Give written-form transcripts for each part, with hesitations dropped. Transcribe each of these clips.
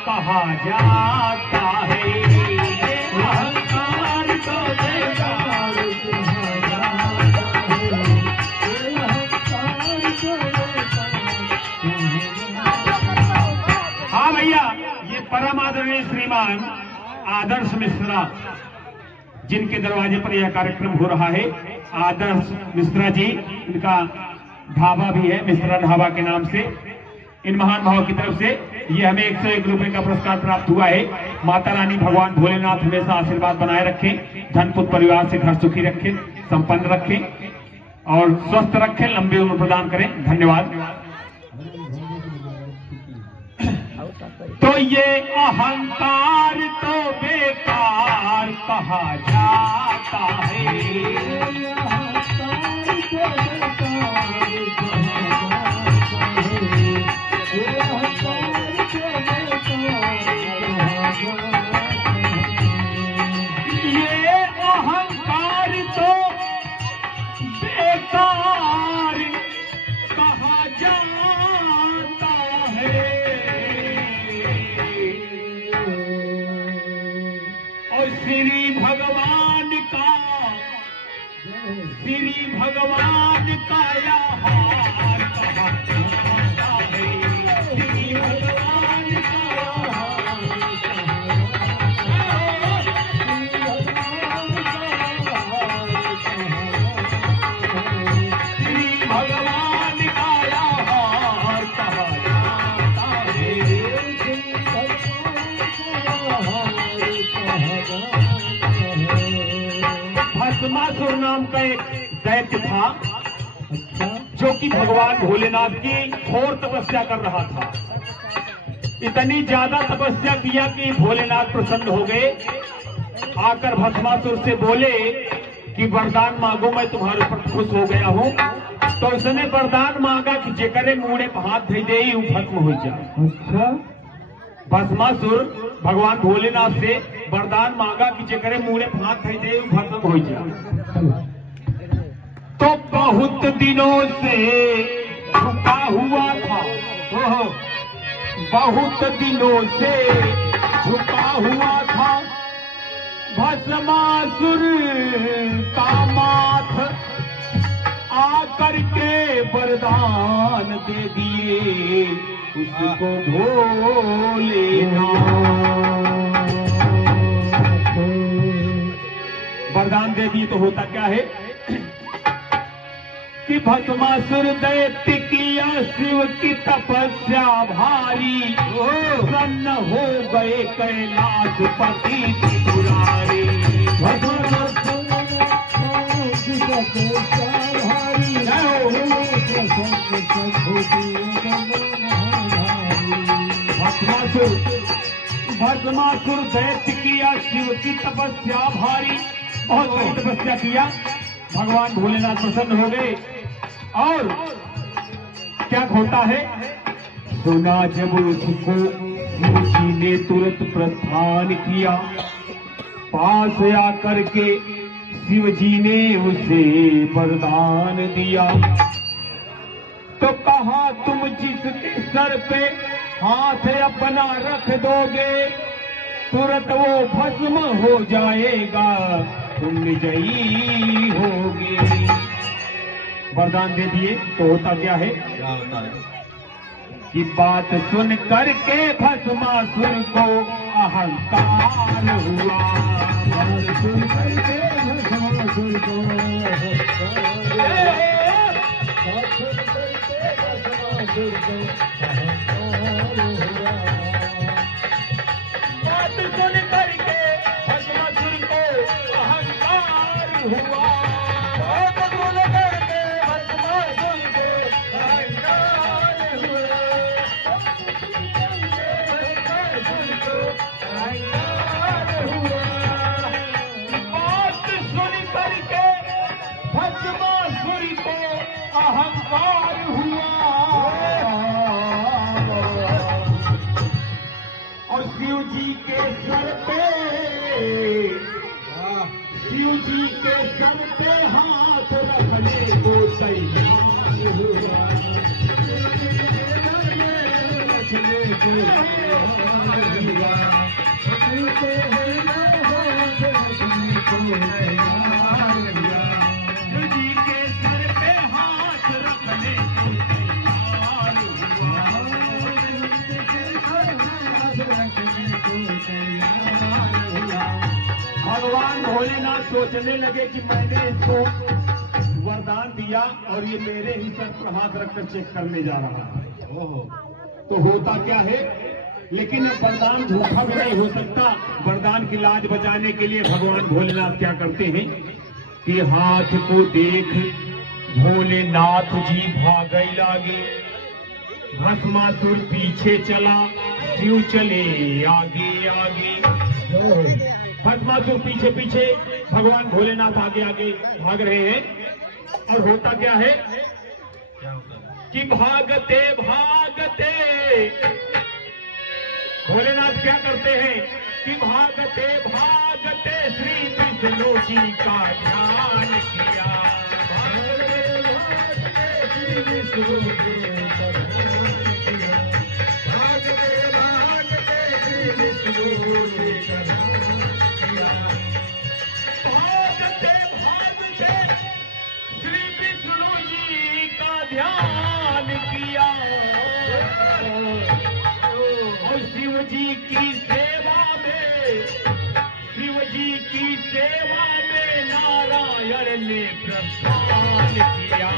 कहा जाता है। अहंकार तो बेकार कहा जाता है। अहंकार तो बेकार। हाँ भैया, ये परम आदरणीय श्रीमान आदर्श मिश्रा जिनके दरवाजे पर यह कार्यक्रम हो रहा है, आदर्श मिश्रा जी, इनका ढाबा भी है मिश्रा ढाबा के नाम से। इन महान भाव की तरफ से ये हमें 101 रुपए का पुरस्कार प्राप्त हुआ है। माता रानी भगवान भोलेनाथ हमेशा आशीर्वाद बनाए रखें, धन पुत्र परिवार से घर सुखी रखें, संपन्न रखें और स्वस्थ रखें, लंबी उम्र प्रदान करें। धन्यवाद। तो ये अहंकार तो बेकार कहा जाता है। श्री भगवान का हार कहा जाता है। श्री भगवान का श्री भगवान का हार कहा जाता है। भस्मासुर नाम का एक दैत्य था जो कि भगवान भोलेनाथ की घोर तपस्या कर रहा था। इतनी ज्यादा तपस्या किया कि भोलेनाथ प्रसन्न हो गए। आकर भस्मासुर से बोले कि वरदान मांगो, मैं तुम्हारे ऊपर खुश हो गया हूँ। तो उसने वरदान मांगा कि जेकरे मुंह पर हाथ धई दे वो भस्म हो जाए। अच्छा, भस्मासुर भगवान भोलेनाथ से वरदान मांगा कि जेकरे मुंह पर हाथ धई दे वो भस्म हो जाए। तो बहुत दिनों से झुका हुआ था, बहुत दिनों से झुका हुआ था भस्मासुर का माथ। आकर के वरदान दे दिए उसको भोलेनाथ। वरदान दे दिए तो होता क्या है कि भस्मासुर दैत्य किया शिव की तपस्या भारी। प्रसन्न हो गए कैलाश पति त्रिपुरारी। भस्मासुर दैत्य किया शिव की तपस्या भारी। बहुत बड़ी तपस्या किया, भगवान भोलेनाथ प्रसन्न हो गए। और क्या होता है, सुना जब उसको शिव जी ने तुरंत प्रस्थान किया। पास आकर के शिव जी ने उसे वरदान दिया। तो कहा तुम जिसके सर पे हाथ अपना रख दोगे तुरंत वो भस्म हो जाएगा, तुम विजयी होगे। वरदान दे दिए तो होता क्या है कि बात सुन करके भस्मासुर को अहंकार हुआ। बात सुन करके भस्मासुर को बात सुन करके भस्मासुर को अहंकार हुआ। बात सुन करके भस्मासुर को अहंकार हुआ। बात सुन करके भस्मासुर को अहंकार हुआ। और शिव जी के सर पे हाथ रखने को तैयार हुआ। भगवान भोलेनाथ सोचने लगे कि मैंने इसको वरदान दिया और ये मेरे ही सर पर हाथ रखकर चेक करने जा रहा है। तो होता क्या है, लेकिन वरदान धोखा भी नहीं हो सकता। वरदान की लाज बचाने के लिए भगवान भोलेनाथ क्या करते हैं कि हाथ को देख भोलेनाथ जी भागे लागे, भस्मासुर पीछे चला, शिव चले आगे आगे। भस्मासुर पीछे पीछे, भगवान भोलेनाथ आगे आगे भाग रहे हैं। और होता क्या है कि भागते भागते भोलेनाथ क्या करते हैं कि भागते भागते श्री विष्णु जी का ध्यान किया। श्री विष्णु जी का भागते भागते श्री विष्णु जी का भागते भागते श्री विष्णु जी का ध्यान किया और शिव जी की सेवा में, शिव जी की सेवा में नारायण ने प्रस्थान किया।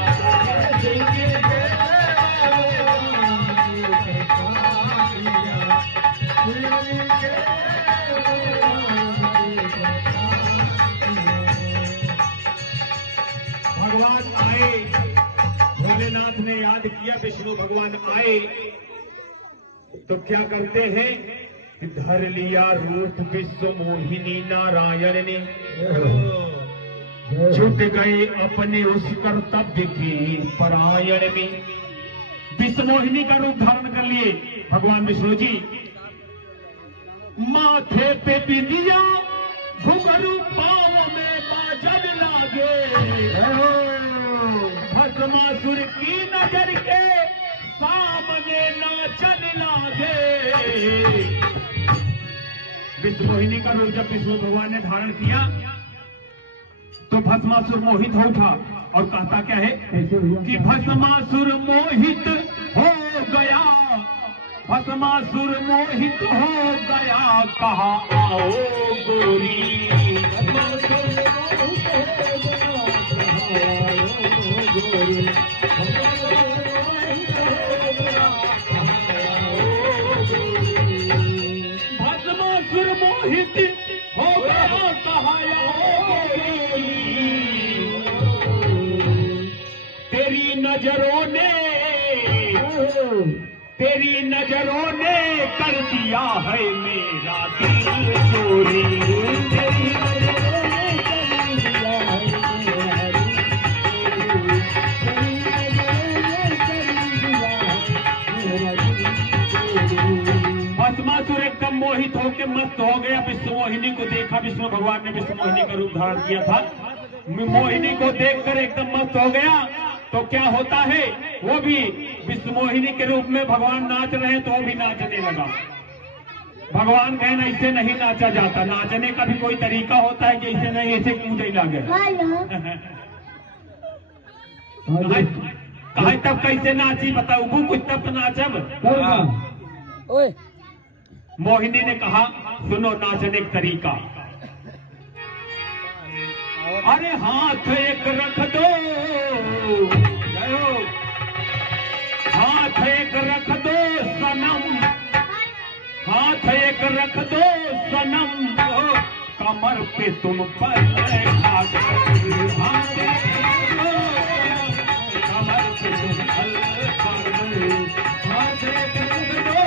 भगवान आए, भोलेनाथ ने याद किया, विष्णु भगवान आए तो क्या करते हैं कि धर लिया रूप विश्व मोहिनी नारायण ने, छूट गए अपने उस कर्तव्य की परायण में। विश्व मोहिनी का रूप धारण कर लिए भगवान विष्णु जी। माथे पे बिंदिया, घुंघरू पांव में बाजन लागे, भस्मासुर की नजर के सामने नाचन लागे। विश्व मोहिनी का रूप जब विष्णु भगवान ने धारण किया तो भस्मासुर मोहित हो उठा और कहता क्या है कि भस्मासुर मोहित हो गया, भस्मासुर मोहित हो गया, कहा आओ गोरी। भस्मासुर मोहित हो गया, कहा तेरी नजरों ने कर दिया है मेरा दिल चोरी। तेरी नजरों ने कर दिया है मेरा दिल। भस्मासुर एकदम मोहित होकर मस्त हो गया। विष्णु मोहिनी को देखा, विष्णु भगवान ने विष्णु मोहिनी का रूप धारण किया था। मोहिनी को देखकर एकदम मस्त हो गया। तो क्या होता है, वो भी विष्णु मोहिनी के रूप में भगवान नाच रहे हैं तो वो भी नाचने लगा। भगवान कहना इससे नहीं नाचा जाता, नाचने का भी कोई तरीका होता है कि इसे नहीं, ऐसे क्यों नहीं लगे। कहे तब कैसे नाची बताओ, वो कुछ तब नाचब। मोहिनी ने कहा सुनो नाचने का तरीका। अरे हाथ एक रख दो, हाथ एक रख दो सनम, हाथ एक रख दो सनम, कमर पे तुम पर हाथ कमर पे तुम हाथ एक रख दो,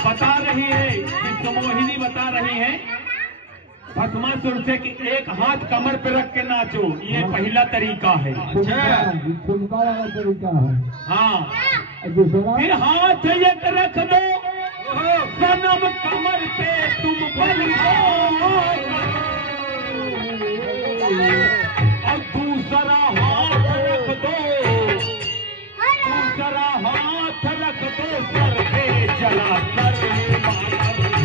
बता रही है विष्णु मोहिनी, बता रही है भस्मासुर से कि एक हाथ कमर पे रख के नाचो, ये पहला तरीका है। तरीका है। हाँ, फिर हाथ एक रख दो सनम, कमर पे तुम पर और दूसरा हाथ रख दो, दूसरा हाथ रख चला सरे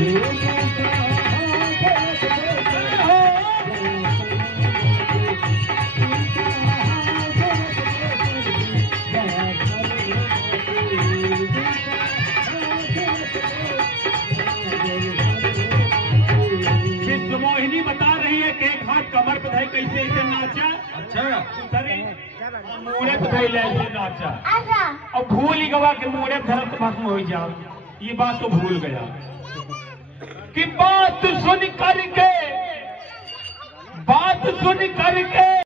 विश्वमोहिनी बता रही है कि एक हाथ कमर पे धाई कैसे ऐसे नाचा। अच्छा सरे मोड़े पे धाई ऐसे नाचा और भूल ही गवा कि मोड़े धरम तो भस्म हो जाओ। ये बात तो भूल गया कि बात सुन करके